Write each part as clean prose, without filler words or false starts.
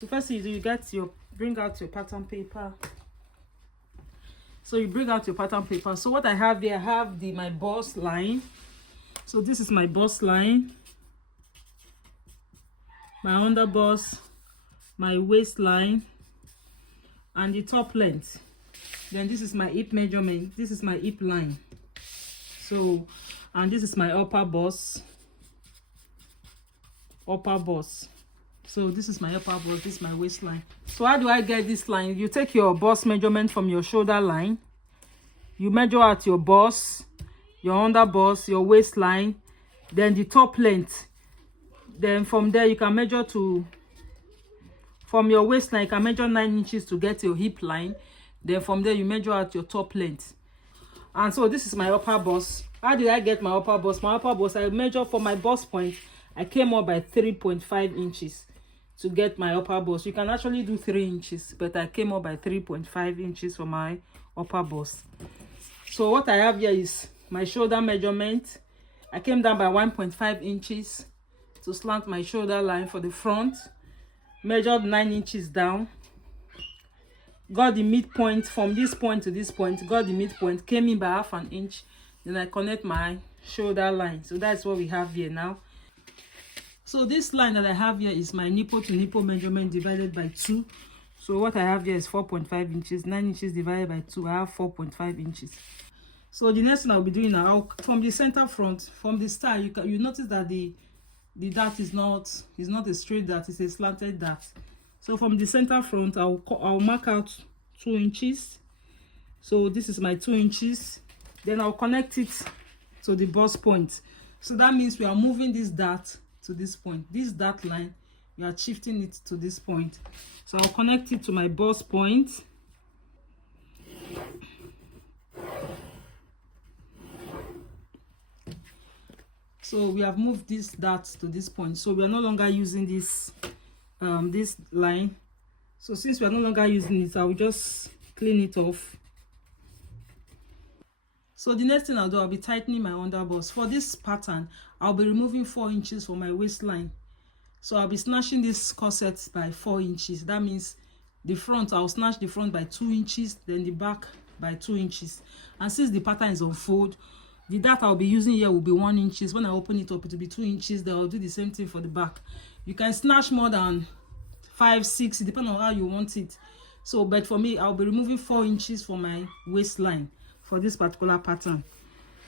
So first you do, you bring out your pattern paper. So you bring out your pattern paper. So what I have here, I have my bust line. So this is my bust line, my under bust, my waistline, and the top length. Then this is my hip measurement. This is my hip line. So, and this is my upper bust. So this is my upper bust, this is my waistline. So how do I get this line? You take your bust measurement from your shoulder line. You measure out your bust, your under bust, your waistline, then the top length. Then from there you can measure from your waistline, you can measure 9 inches to get your hip line. Then from there you measure out your top length. And so this is my upper bust. How did I get my upper bust? My upper bust, I measure for my bust point. I came up by 3.5 inches to get my upper bust. You can actually do 3 inches, but I came up by 3.5 inches for my upper bust. So what I have here is my shoulder measurement. I came down by 1.5 inches to slant my shoulder line for the front. Measured 9 inches down. Got the midpoint from this point to this point. Got the midpoint, came in by 1/2 inch. Then I connect my shoulder line. So that's what we have here now. So this line that I have here is my nipple to nipple measurement divided by 2. So what I have here is 4.5 inches. 9 inches divided by 2, I have 4.5 inches. So the next thing I'll be doing now, from the center front, from the start, you notice that the dart is not a straight dart, it's a slanted dart. So from the center front, I'll mark out 2 inches. So this is my 2 inches. Then I'll connect it to the bust point. So that means we are moving this dart to this point. This dart line, we are shifting it to this point. So I'll connect it to my bust point. So we have moved this dart to this point. So we are no longer using this this line. So since we are no longer using it, I will just clean it off. So the next thing I'll do, I'll be tightening my under bust. For this pattern, I'll be removing 4 inches from my waistline. So I'll be snatching this corset by 4 inches. That means the front, I'll snatch the front by 2 inches, then the back by 2 inches. And since the pattern is on fold, the dart I'll be using here will be 1 inch. When I open it up, it will be 2 inches. Then I'll do the same thing for the back. You can snatch more than 5, 6, depending on how you want it. So, but for me, I'll be removing 4 inches from my waistline for this particular pattern.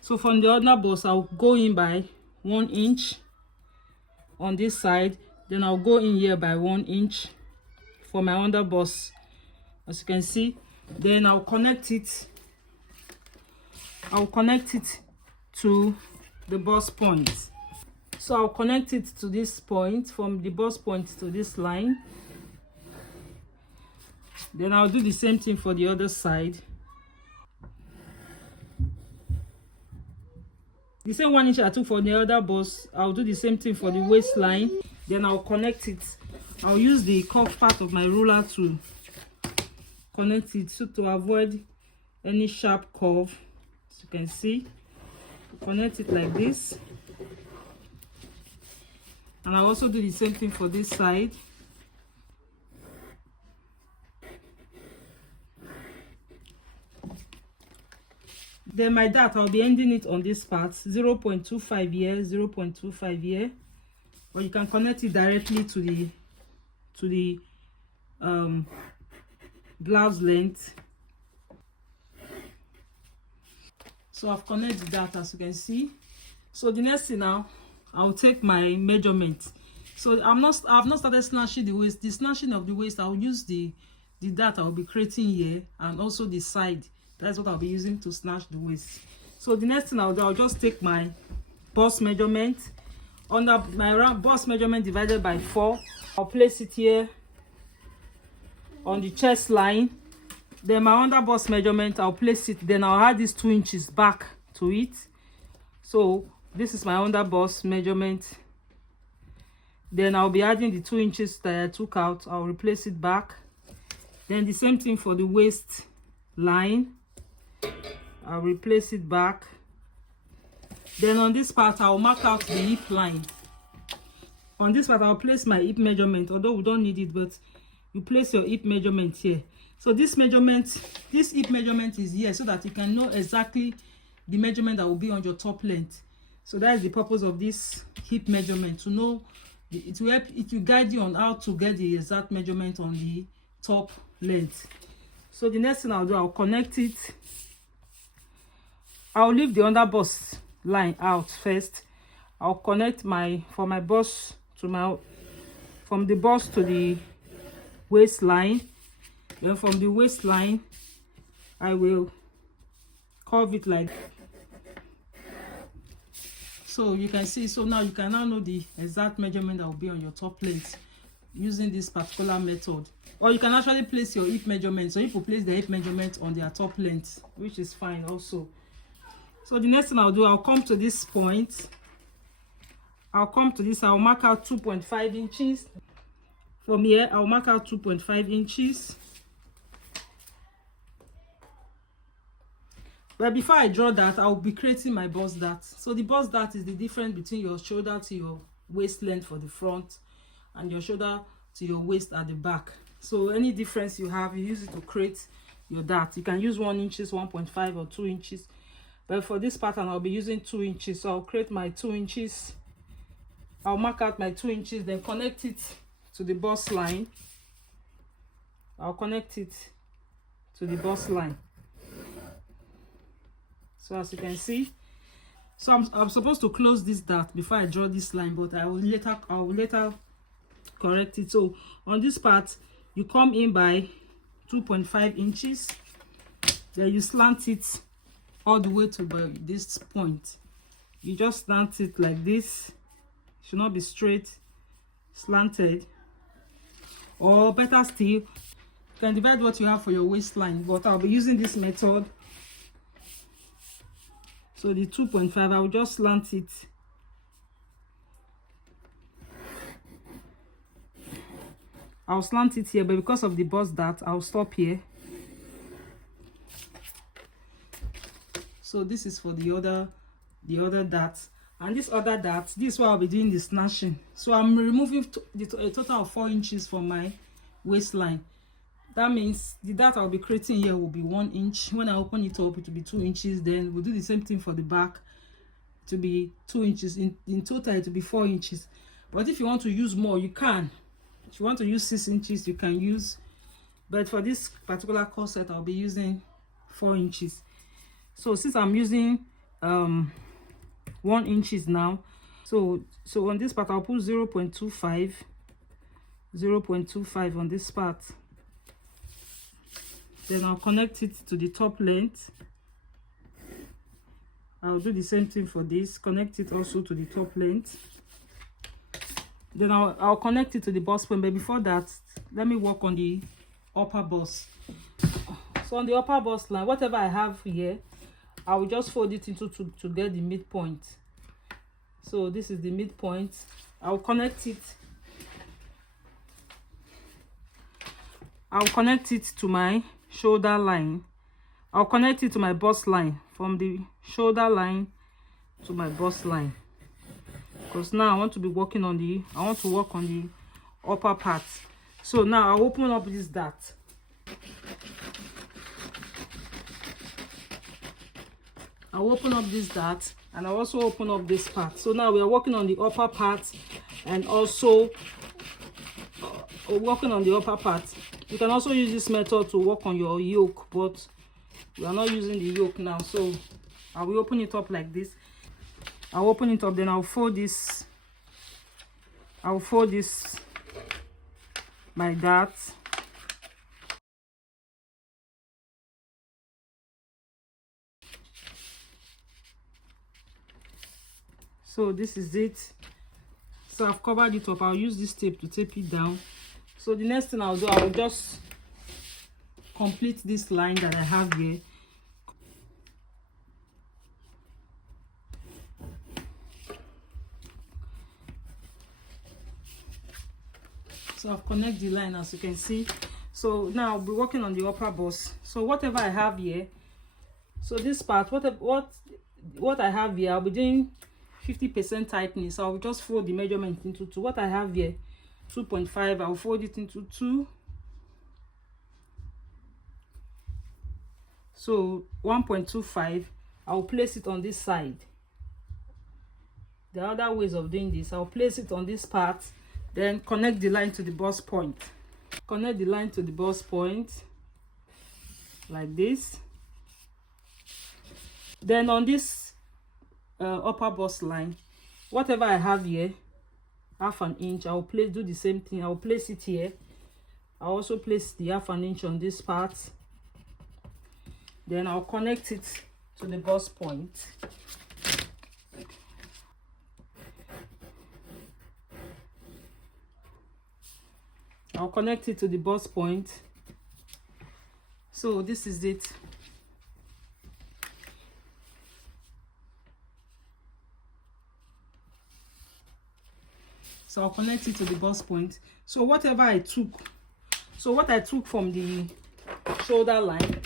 So from the under bust, I'll go in by 1 inch on this side. Then I'll go in here by 1 inch for my under bust, as you can see. Then I'll connect it to the bust point. So I'll connect it to this point, from the bust point to this line. Then I'll do the same thing for the other side. The same 1 inch I took for the other bust, I'll do the same thing for the waistline. Then I'll connect it. I'll use the curved part of my ruler to connect it, so to avoid any sharp curve. As you can see, connect it like this. And I'll also do the same thing for this side. Then my dart, I'll be ending it on this part, 0.25 here, 0.25 here. Or you can connect it directly to the blouse length. So I've connected that, as you can see. So the next thing now, I'll take my measurement. So I've not started snatching the waist. The snatching of the waist, I'll use the dart I'll be creating here, and also the side. That's what I'll be using to snatch the waist. So the next thing I'll do, I'll just take my bust measurement. Under my bust measurement divided by 4, I'll place it here on the chest line. Then my under bust measurement, I'll place it. Then I'll add these 2 inches back to it. So this is my under bust measurement. Then I'll be adding the 2 inches that I took out. I'll replace it back. Then the same thing for the waist line. I'll replace it back. Then on this part, I'll mark out the hip line. On this part, I'll place my hip measurement, although we don't need it, but you place your hip measurement here. So this hip measurement is here so that you can know exactly the measurement that will be on your top length. So that is the purpose of this hip measurement, to know. It will guide you on how to get the exact measurement on the top length. So the next thing I'll do, I'll connect it. I'll leave the under bust line out first. I'll connect from the bust to the waistline. Then from the waistline, I will curve it like. So you can see, so now you can now know the exact measurement that will be on your top length using this particular method. Or you can actually place your hip measurement. So people place their hip measurement on their top length, which is fine also. So the next thing I'll do, I'll come to this point. I'll mark out 2.5 inches. From here, I'll mark out 2.5 inches. But before I draw that, I'll be creating my bust dart. So the bust dart is the difference between your shoulder to your waist length for the front and your shoulder to your waist at the back. So any difference you have, you use it to create your dart. You can use 1 inch, 1.5 or 2 inches. But for this pattern, I'll be using 2 inches. So I'll create my 2 inches. I'll mark out my 2 inches, then connect it to the bust line. I'll connect it to the bust line. So as you can see, so I'm supposed to close this dart before I draw this line, but I will later correct it. So on this part, you come in by 2.5 inches, then you slant it all the way to this point. You just slant it like this. It should not be straight, slanted. Or better still, you can divide what you have for your waistline, but I'll be using this method. So the 2.5, I will just slant it. I'll slant it here, but because of the bust dart, I'll stop here. So this is for the other dart, and this other dart, this is why I'll be doing the snatching. So I'm removing a total of 4 inches from my waistline. That means the dart I'll be creating here will be 1 inch. When I open it up, it will be 2 inches. Then we'll do the same thing for the back to be 2 inches. In total, it will be 4 inches. But if you want to use more, you can. If you want to use 6 inches, you can use. But for this particular corset, I'll be using 4 inches. So since I'm using 1 inches now, so on this part, I'll put 0.25 on this part. Then I'll connect it to the top length. I'll do the same thing for this. Connect it also to the top length. Then I'll connect it to the bust point. But before that, let me work on the upper bust. So on the upper bust line, whatever I have here, I will just fold it into to get the midpoint. So this is the midpoint. I'll connect it. I'll connect it to my shoulder line. I'll connect it to my bust line, from the shoulder line to my bust line, because now I want to work on the upper part. So now I'll open up this dart. I'll open up this dart, and I'll also open up this part. So now we are working on the upper part, and also working on the upper part. You can also use this method to work on your yoke, but we are not using the yoke now. So I will open it up like this. I'll open it up, then I'll fold this like that. So this is it. So I've covered it up. I'll use this tape to tape it down. So the next thing I'll do, I will just complete this line that I have here. So I've connected the line, as you can see. So now I'll be working on the upper bust. So whatever I have here, so this part, what I have here, I'll be doing 50% tightening. So I'll just fold the measurement into 2. What I have here, 2.5, I'll fold it into 2. So 1.25, I'll place it on this side. The other ways of doing this, I'll place it on this part, then connect the line to the bust point. Connect the line to the bust point like this. Then on this upper bust line, whatever I have here, 1/2 inch, I'll do the same thing. I'll place it here. I'll also place the 1/2 inch on this part. Then I'll connect it to the bust point. I'll connect it to the bust point. So this is it. So I'll connect it to the bust point. So whatever I took, what I took from the shoulder line,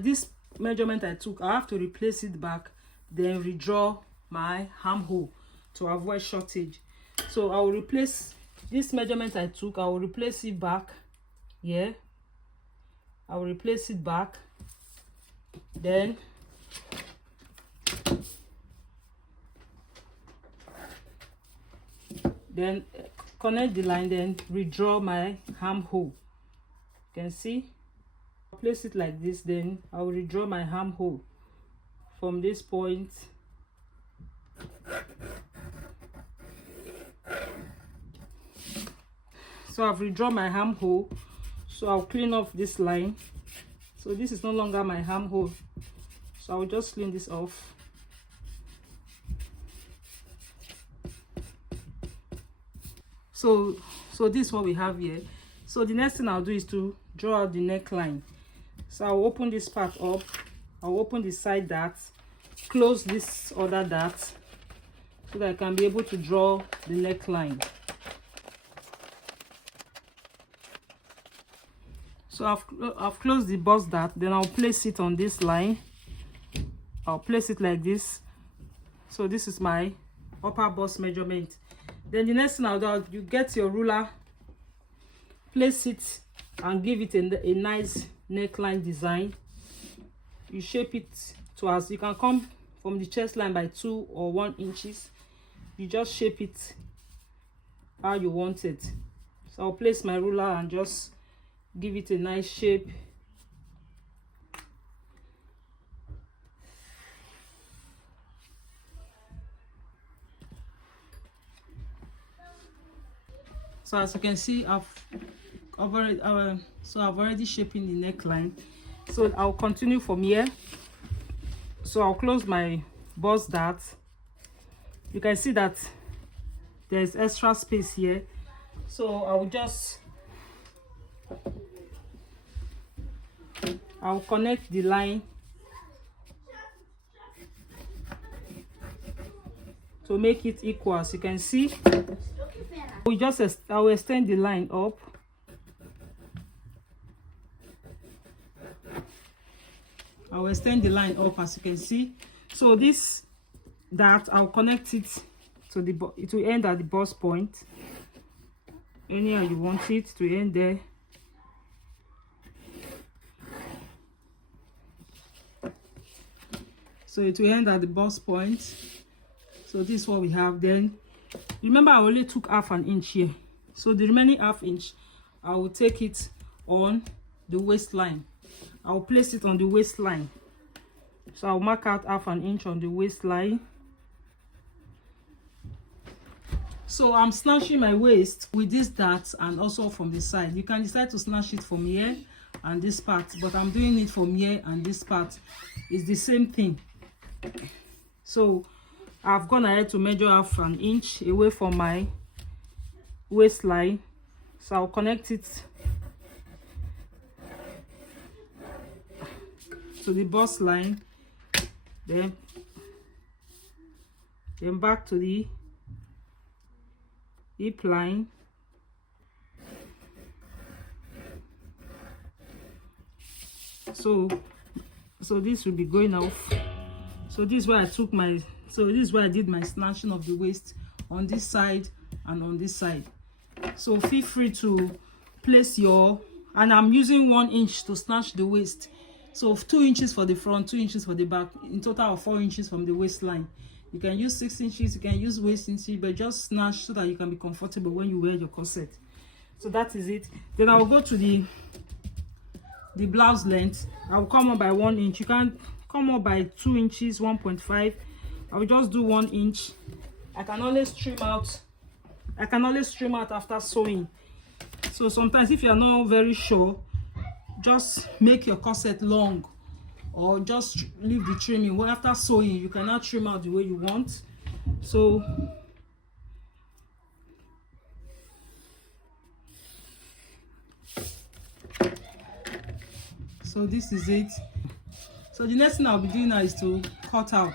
this measurement I took, I have to replace it back, then redraw my armhole to avoid shortage. So I will replace this measurement I took, I will replace it back here. I will replace it back, then connect the line, then redraw my armhole. You can see, I'll place it like this, then I will redraw my armhole from this point. So I've redrawn my armhole, so I'll clean off this line. So this is no longer my armhole, so I'll just clean this off. So this is what we have here. So the next thing I'll do is to draw out the neckline. So I'll open this part up, I'll open the side dart, close this other dart, so that I can be able to draw the neckline. So I've closed the bust dart, then I'll place it on this line. I'll place it like this. So this is my upper bust measurement. Then the next thing I'll do, you get your ruler, place it and give it a nice neckline design. You shape it to as you can come from the chest line by 2 or 1 inches. You just shape it how you want it. So I'll place my ruler and just give it a nice shape. So as you can see, I've already shaping the neckline. So I'll continue from here. So I'll close my bust dart. You can see that there's extra space here. So I'll connect the line to make it equal. As you can see, I'll extend the line up. I'll extend the line up, as you can see. So this dart, I'll connect it to it will end at the bust point. Anyhow you want it to end there. So it will end at the bust point. So this is what we have. Then remember, I only took 1/2 inch here, so the remaining 1/2 inch I will take it on the waistline. I'll place it on the waistline. So I'll mark out 1/2 inch on the waistline. So I'm snatching my waist with this dart and also from the side. You can decide to snatch it from here and this part, but I'm doing it from here and this part. It's the same thing. So I've gone ahead to measure 1/2 inch away from my waistline. So I'll connect it to the bust line, then back to the hip line. So this will be going off. So this is where I took my, so this is where I did my snatching of the waist on this side and on this side. So feel free to place your, and I'm using 1 inch to snatch the waist. So 2 inches for the front, 2 inches for the back, in total of 4 inches from the waistline. You can use 6 inches, you can use waist inches, but just snatch so that you can be comfortable when you wear your corset. So that is it. Then I'll go to the blouse length. I will come up by 1 inch. You can come up by 2 inches, 1.5. I will just do 1 inch. I can always trim out after sewing. So sometimes if you are not very sure, just make your corset long, or just leave the trimming. Well, after sewing, you cannot trim out the way you want. So this is it. So the next thing I'll be doing now is to cut out.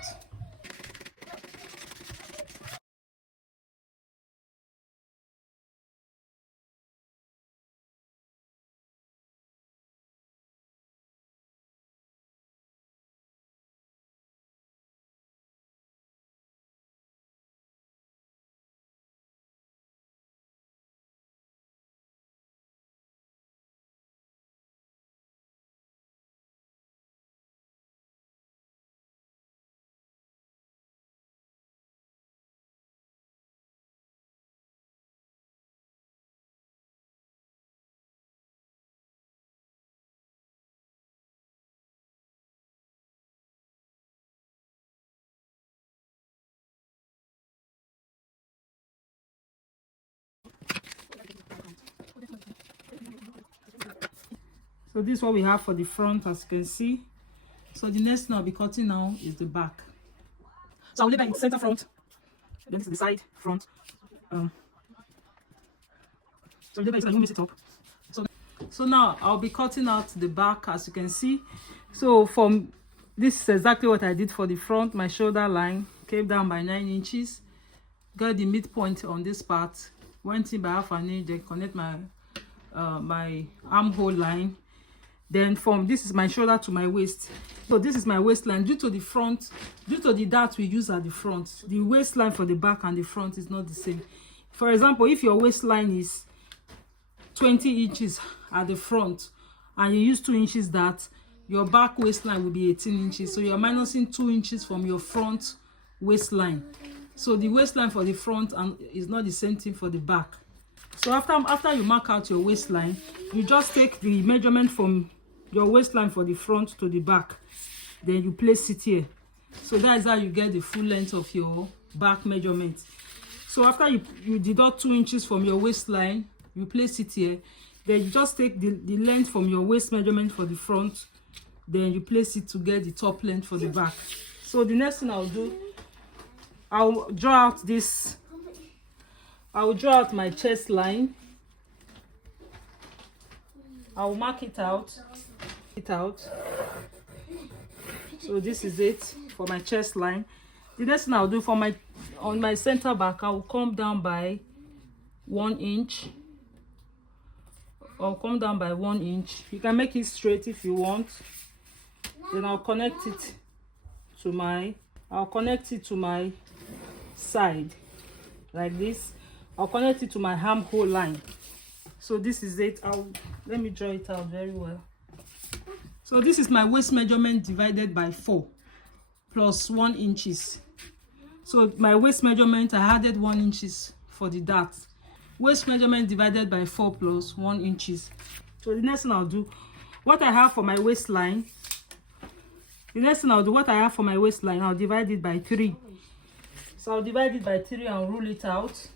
So this is what we have for the front, as you can see. So the next thing I'll be cutting now is the back. So I'll leave it in the center front, then this is the side front. So leave it so I don't mess it up. So now I'll be cutting out the back, as you can see. So from this is exactly what I did for the front. My shoulder line came down by 9 inches. Got the midpoint on this part, went in by half an inch, then connect my my armhole line. Then from this is my shoulder to my waist. So this is my waistline. Due to the dart we use at the front, the waistline for the back and the front is not the same. For example, if your waistline is 20 inches at the front and you use 2 inches dart, your back waistline will be 18 inches. So you're minusing 2 inches from your front waistline. So the waistline for the front and is not the same thing for the back. So after you mark out your waistline, you just take the measurement from your waistline for the front to the back, then you place it here. So that is how you get the full length of your back measurement. So after you deduct 2 inches from your waistline, you place it here, then you just take the length from your waist measurement for the front, then you place it to get the top length for the back. So the next thing I'll do, I'll draw out my chest line. I'll mark it out. So this is it for my chest line. The next thing I'll do on my center back, I'll come down by 1 inch. I'll come down by 1 inch. You can make it straight if you want. Then I'll connect it to my side like this. I'll connect it to my armhole line. So this is it. Let me draw it out very well. So this is my waist measurement divided by 4 plus 1 inches. So my waist measurement, I added 1 inches for the dart. Waist measurement divided by 4 plus 1 inches. So the next thing I'll do, what I have for my waistline, I'll divide it by 3. So I'll divide it by 3 and rule it out.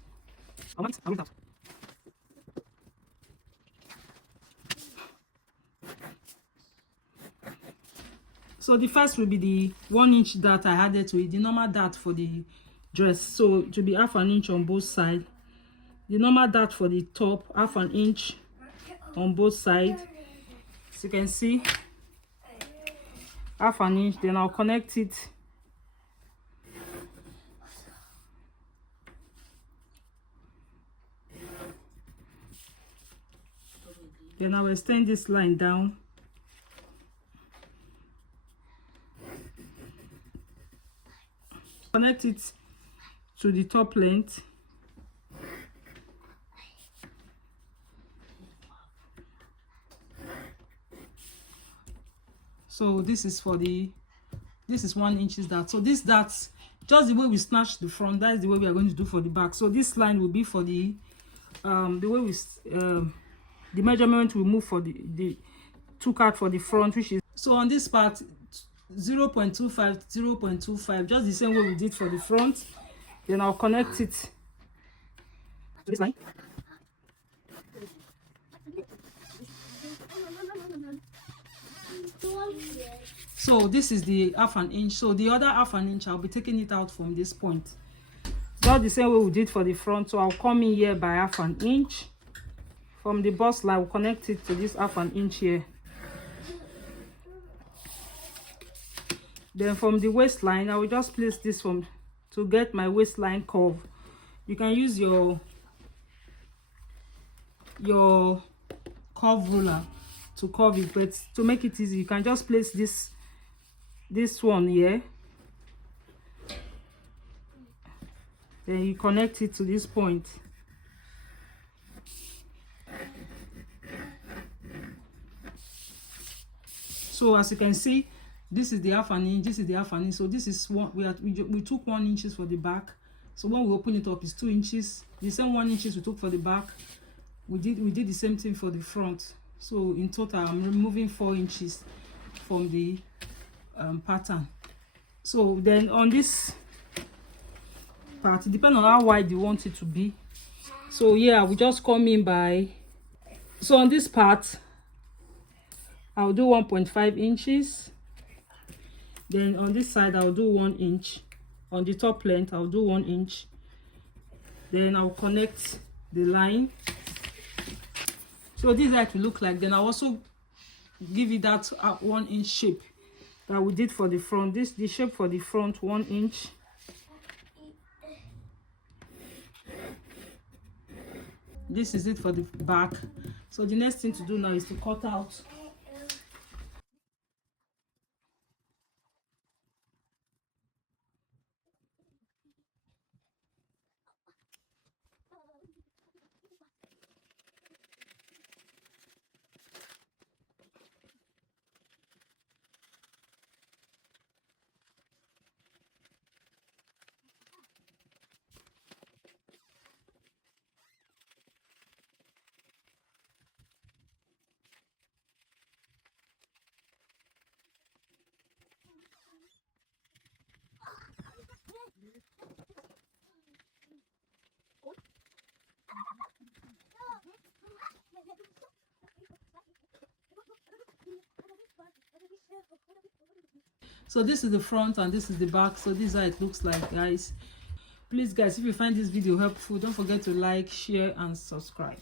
So the first will be the 1 inch dart I added to it, the normal dart for the dress. So it will be half an inch on both sides. The normal dart for the top, half an inch on both sides. As you can see, half an inch. Then I'll connect it. Then I'll extend this line down. Connect it to the top length. So this is for the, this is 1 inch that. So that's just the way we snatch the front, that's the way we are going to do for the back. So this line will be for the way we the measurement we move for the took out for the front, which is, so on this part 0.25 0.25, just the same way we did for the front. Then I'll connect it to this line. So this is the 1/2 inch. So the other 1/2 inch, I'll be taking it out from this point, just the same way we did for the front. So I'll come in here by 1/2 inch from the bust line. We'll connect it to this 1/2 inch here. Then from the waistline, I will just place this from to get my waistline curve. You can use your curve ruler to curve it, but to make it easy, you can just place this one here. Then you connect it to this point. So as you can see, this is the 1/2 inch, this is the 1/2 inch. So this is one, we took 1 inch for the back. So when we open it up, it's 2 inches. The same 1 inch we took for the back, we did the same thing for the front. So in total, I'm removing 4 inches from the pattern. So then on this part, depending on how wide you want it to be. So yeah, we just come in by, so on this part I'll do 1.5 inches. Then on this side I'll do 1 inch. On the top length I'll do 1 inch. Then I'll connect the line. So this is how it will look like. Then I'll also give it that 1 inch shape that we did for the front. This the shape for the front, 1 inch. This is it for the back. So the next thing to do now is to cut out. So this is the front and this is the back. So this is how it looks like, guys. Please guys, if you find this video helpful, don't forget to like, share and subscribe.